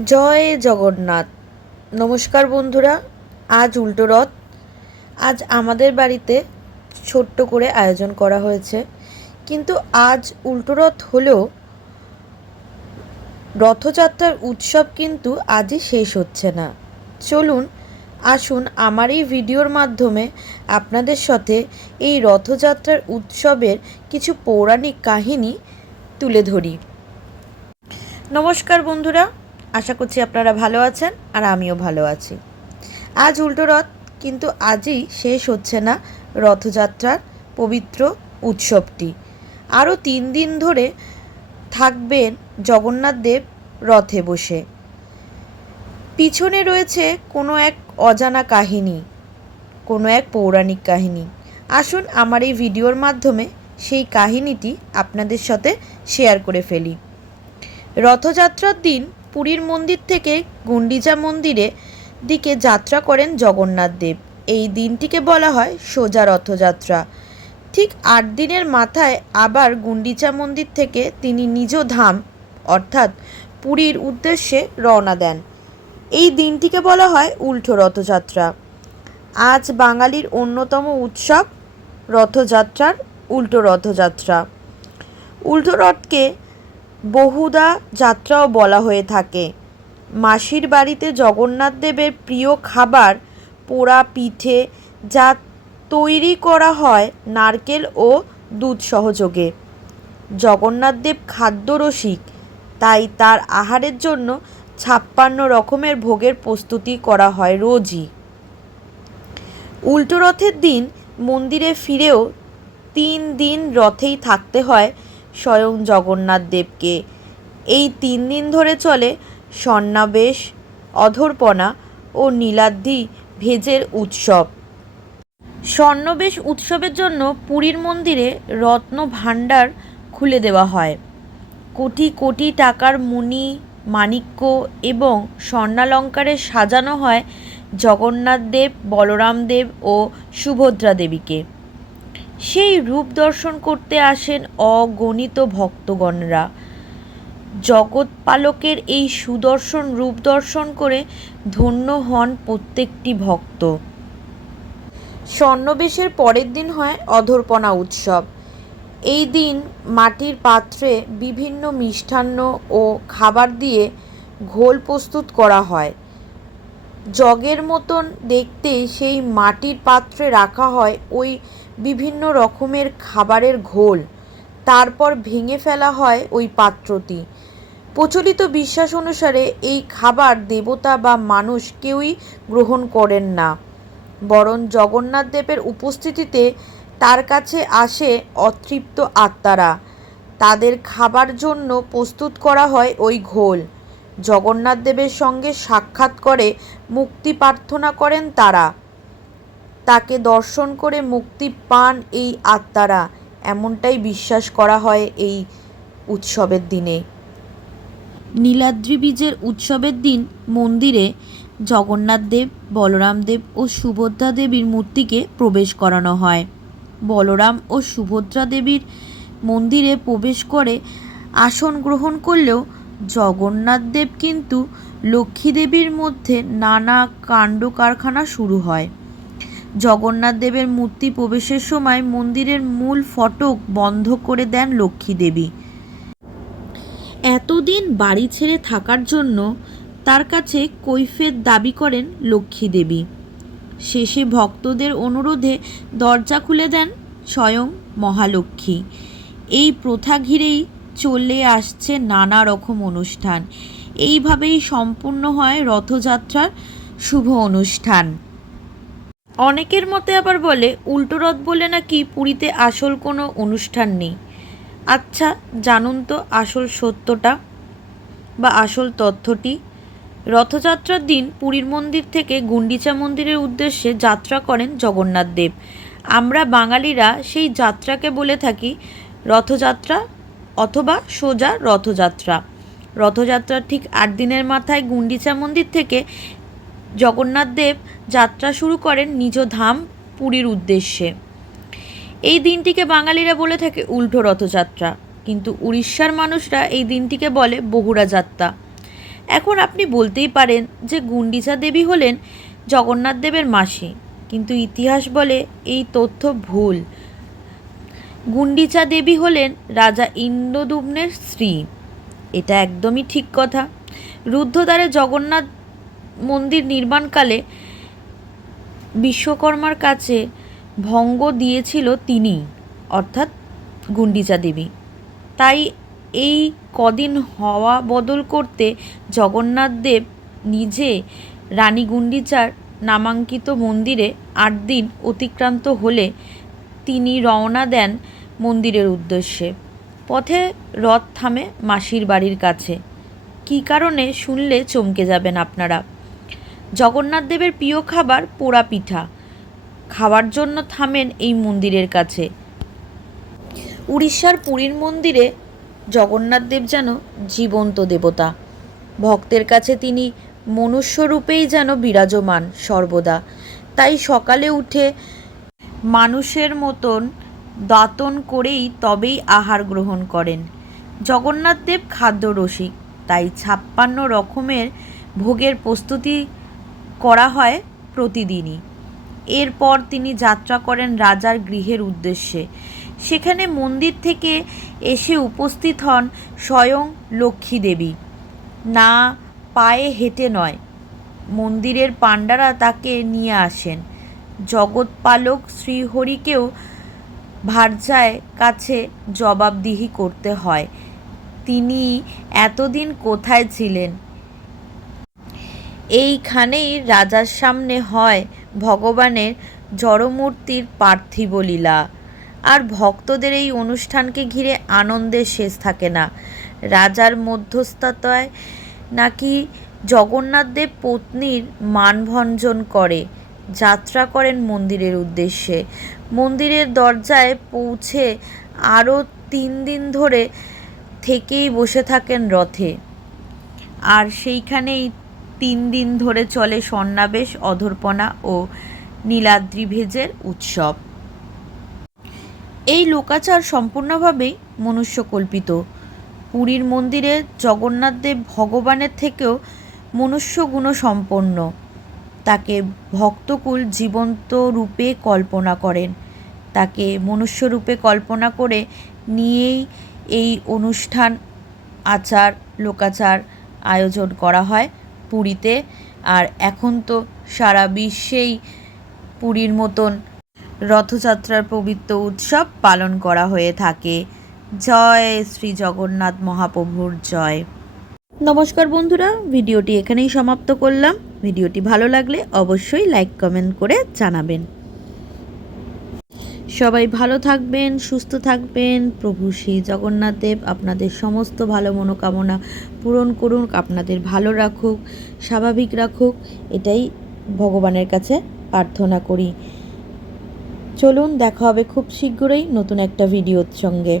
জয় জগন্নাথ। নমস্কার বন্ধুরা, আজ উল্টো রথ। আজ আমাদের বাড়িতে ছোট্ট করে আয়োজন করা হয়েছে। কিন্তু আজ উল্টো রথ হলেও রথযাত্রার উৎসব কিন্তু আজই শেষ হচ্ছে না। চলুন, আসুন আমার এই ভিডিওর মাধ্যমে আপনাদের সাথে এই রথযাত্রার উৎসবের কিছু পৌরাণিক কাহিনী তুলে ধরি। নমস্কার বন্ধুরা আশা করছি আপনারা ভালো আছেন আর আমিও ভালো আছি। আজ উল্টো রথ, কিন্তু আজই শেষ হচ্ছে না রথযাত্রার পবিত্র উৎসবটি। আরও তিন দিন ধরে থাকবেন জগন্নাথ দেব রথে বসে। পিছনে রয়েছে কোনো এক অজানা কাহিনী, কোনো এক পৌরাণিক কাহিনী। আসুন আমার এই ভিডিওর মাধ্যমে সেই কাহিনীটি আপনাদের সাথে শেয়ার করে ফেলি। রথযাত্রার দিন পুরীর মন্দির থেকে গুন্ডিচা মন্দিরে দিকে যাত্রা করেন জগন্নাথ দেব। এই দিনটিকে বলা হয় সোজা রথযাত্রা। ঠিক আট দিনের মাথায় আবার গুন্ডিচা মন্দির থেকে তিনি নিজ ধাম, অর্থাৎ পুরীর উদ্দেশ্যে রওনা দেন। এই দিনটিকে বলা হয় উল্টো রথযাত্রা। আজ বাঙালির অন্যতম উৎসব রথযাত্রার উল্টো রথযাত্রা। উল্টো রথকে বহুদা যাত্রাও বলা হয়ে থাকে। মাসির বাড়িতে জগন্নাথ দেবের প্রিয় খাবার পোড়া পিঠে যা তৈরি করা হয় নারকেল ও দুধ সহযোগে। জগন্নাথ দেব খাদ্যরসিক তাই তার আহারের জন্য ছাপ্পান্ন রকমের ভোগের প্রস্তুতি করা হয় রোজই। উল্টো রথের দিন মন্দিরে ফিরেও তিন দিন রথেই থাকতে হয় স্বয়ং জগন্নাথ দেবকে। এই তিন দিন ধরে চলে সন্নাবেশ অধরপনা ও নীলাদ্রি ভেজের উৎসব। স্বর্ণবেশ উৎসবের জন্য পুরীর মন্দিরে রত্ন ভাণ্ডার খুলে দেওয়া হয়। কোটি কোটি টাকার মুনি, মাণিক্য এবং স্বর্ণালঙ্কারে সাজানো হয় জগন্নাথ দেব, বলরাম দেব ও সুভদ্রা দেবীকে। সেই রূপ দর্শন করতে আসেন অগণিত ভক্তগণরা। জগৎপালকের এই সুদর্শন রূপ দর্শন করে ধন্য হন প্রত্যেকটি ভক্ত। স্বর্ণবেশের পরের দিন হয় অধর্পণা উৎসব। এই দিন মাটির পাত্রে বিভিন্ন মিষ্টান্ন ও খাবার দিয়ে ঘোল প্রস্তুত করা হয়। জগের মতন দেখতে সেই মাটির পাত্রে রাখা হয় ওই বিভিন্ন রকমের খাবারের ঘোল। তারপর ভেঙে ফেলা হয় ওই পাত্রটি। প্রচলিত বিশ্বাস অনুসারে এই খাবার দেবতা বা মানুষ কেউই গ্রহণ করেন না। বরং জগন্নাথ দেবের উপস্থিতিতে তার কাছে আসে অতৃপ্ত আত্মারা। তাদের খাবার জন্য প্রস্তুত করা হয় ওই ঘোল। জগন্নাথ দেবের সঙ্গে সাক্ষাৎ করে মুক্তি প্রার্থনা করেন তারা। তাকে দর্শন করে মুক্তি পান এই আত্মারা। এমনটাই বিশ্বাস করা হয় এই উৎসবের দিনে। নীলাদ্রি বীজের উৎসবের দিন মন্দিরে জগন্নাথ দেব, বলরাম দেব ও সুভদ্রা দেবীর মূর্তিকে প্রবেশ করানো হয়। বলরাম ও সুভদ্রা দেবীর মন্দিরে প্রবেশ করে আসন গ্রহণ করলেও জগন্নাথ দেব কিন্তু লক্ষ্মী দেবীর মধ্যে নানা কাণ্ড কারখানা শুরু হয়। জগন্নাথ দেবের মূর্তি প্রবেশের সময় মন্দিরের মূল ফটক বন্ধ করে দেন লক্ষ্মী দেবী। এতদিন বাড়ি ছেড়ে থাকার জন্য তার কাছে কৈফের দাবি করেন লক্ষ্মী দেবী। শেষে ভক্তদের অনুরোধে দরজা খুলে দেন স্বয়ং মহালক্ষ্মী। এই প্রথা ঘিরেই চলে আসছে নানা রকম অনুষ্ঠান। এইভাবেই সম্পূর্ণ হয় রথযাত্রার শুভ অনুষ্ঠান। অনেকের মতে আবার বলে, উল্টো রথ বলে নাকি পুরীতে আসল কোনো অনুষ্ঠান নেই। আচ্ছা জানুন তো আসল সত্যটা বা আসল তথ্যটি। রথযাত্রার দিন পুরীর মন্দির থেকে গুন্ডিচা মন্দিরের উদ্দেশ্যে যাত্রা করেন জগন্নাথ দেব। আমরা বাঙালিরা সেই যাত্রাকে বলে থাকি রথযাত্রা অথবা সোজা রথযাত্রা। রথযাত্রার ঠিক আট দিনের মাথায় গুন্ডিচা মন্দির থেকে জগন্নাথ দেব যাত্রা শুরু করেন নিজ ধাম পুরীর উদ্দেশ্যে। এই দিনটিকে বাঙালিরা বলে থাকে উল্টো রথযাত্রা। কিন্তু উড়িষ্যার মানুষরা এই দিনটিকে বলে বহুরা যাত্রা। এখন আপনি বলতেই পারেন যে গুন্ডিচা দেবী হলেন জগন্নাথ দেবের মাসি। কিন্তু ইতিহাস বলে এই তথ্য ভুল। গুন্ডিচা দেবী হলেন রাজা ইন্দ্রদুম্নের স্ত্রী। এটা একদমই ঠিক কথা। রুদ্ধদ্বারে জগন্নাথ মন্দির নির্মাণকালে বিশ্বকর্মার কাছে ভঙ্গ দিয়েছিল তিনি, অর্থাৎ গুন্ডিচা দেবী। তাই এই কদিন হওয়া বদল করতে জগন্নাথ দেব নিজে রানী গুন্ডিচার নামাঙ্কিত মন্দিরে আট দিন অতিক্রান্ত হলে তিনি রওনা দেন মন্দিরের উদ্দেশ্যে। পথে রথ থামে মাসির বাড়ির কাছে। কী কারণে শুনলে চমকে যাবেন আপনারা? জগন্নাথ দেবের প্রিয় খাবার পোড়া পিঠা। খাওয়ার জন্য থামেন এই মন্দিরের কাছে। উড়িষ্যার পুরীর মন্দিরে জগন্নাথ দেব যেন জীবন্ত দেবতা। ভক্তের কাছে তিনি মনুষ্যরূপেই যেন বিরাজমান সর্বদা। তাই সকালে উঠে মানুষের মতন দাতন করেই তবেই আহার গ্রহণ করেন। জগন্নাথ দেব খাদ্য রসিক তাই ছাপ্পান্ন রকমের ভোগের প্রস্তুতি করা হয় প্রতিদিনই। এরপর তিনি যাত্রা করেন রাজার গৃহের উদ্দেশ্যে। সেখানে মন্দির থেকে এসে উপস্থিত হন স্বয়ং লক্ষ্মী দেবী না পায়ে হেঁটে নয়, মন্দিরের পাণ্ডারা তাকে নিয়ে আসেন। জগৎপালক শ্রীহরিকেও ভার্যায় কাছে জবাবদিহি করতে হয়। তিনি এতদিন কোথায় ছিলেন? এইখানেই রাজার সামনে হয় ভগবানের জড়মূর্তির পার্থিব লীলা। আর ভক্তদের এই অনুষ্ঠানকে ঘিরে আনন্দের শেষ থাকে না। রাজার মধ্যস্থতায় নাকি জগন্নাথদেব পত্নীর মানভঞ্জন করে, যাত্রা করেন মন্দিরের উদ্দেশ্যে। মন্দিরের দরজায় পৌঁছে আরও তিন দিন ধরে থেকেই বসে থাকেন রথে। আর সেইখানেই তিন দিন ধরে চলে সন্নাবেশ অধর্পণা ও নীলাদ্রিভেজের উৎসব। এই লোকাচার সম্পূর্ণভাবেই মনুষ্যকল্পিত। পুরীর মন্দিরে জগন্নাথদেব ভগবানের থেকেও মনুষ্যগুণ সম্পন্ন। তাকে ভক্তকুল জীবন্ত রূপে কল্পনা করেন। তাকে মনুষ্য রূপে কল্পনা করে নিয়েই এই অনুষ্ঠান, আচার, লোকাচার আয়োজন করা হয়। পুরীতে। আর এখন তো সারা বিশ্বেই পুরীর মতন রথযাত্রার পবিত্র উৎসব পালন করা হয়ে থাকে। জয় শ্রী জগন্নাথ মহাপ্রভুর জয়। নমস্কার বন্ধুরা, ভিডিওটি এখানেই সমাপ্ত করলাম। ভিডিওটি ভালো লাগলে অবশ্যই লাইক, কমেন্ট করে জানাবেন। সবাই ভালো থাকবেন, সুস্থ থাকবেন। প্রভু শ্রী জগন্নাথ দেব, আপনাদের সমস্ত ভালো মনোকামনা পূরণ করুন আপনাদের ভালো রাখুক, স্বাভাবিক রাখুক, এটাই ভগবানের কাছে প্রার্থনা করি। চলুন, দেখা হবে খুব শীঘ্রই নতুন একটা ভিডিওর সঙ্গে।